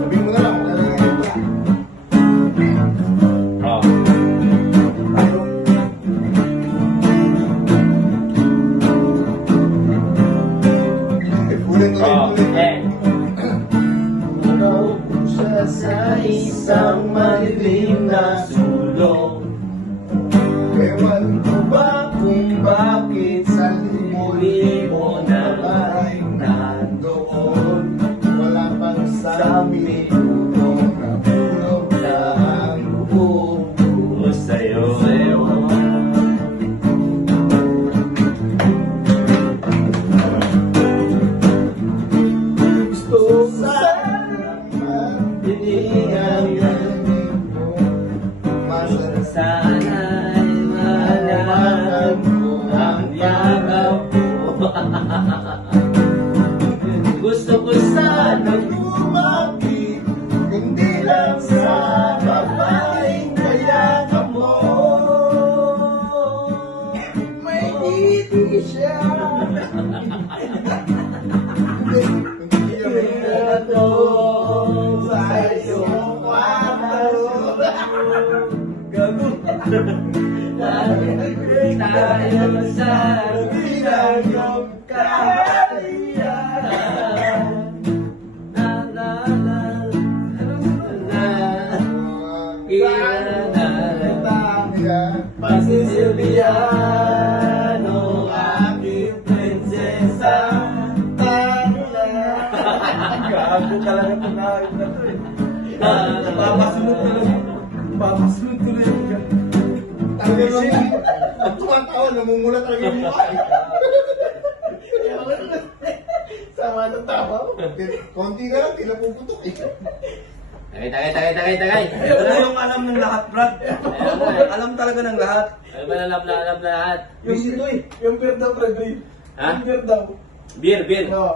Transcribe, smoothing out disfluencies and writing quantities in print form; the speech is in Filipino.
Sabihin mo na lang, wala lang yan. Sa isang madilim na sulok, Ewan ko ba kung bakit sa muli mo na ay nandoon. wala pang Sa minuto na bulog na ang buo sa'yo. Gusto sana binigyan sana'y malaman mo ang yakap mo. Gusto ko sana lumapit, hindi lang sa babaeng kayakap mo. May ngiti siya. Ito sa iyong kwarto. Gago. Tayo sa ginagong kaharian. Na na na na Pasisilbihan o aking prinsesa. Gago talaga tunahin na to eh. Papasunod talaga. Papasunod tuloy yung talaga yung at tumatawa, namumula talaga yung mukha. Sama ng tama mo. Konti ka lang, tila puputok eh. Tagay. Ito na yung alam ng lahat, Brad. Alam talaga ng lahat. Ano ba alam na lahat? Yung beer daw, Fred. Ha? Yung beer daw. Beer. Oo.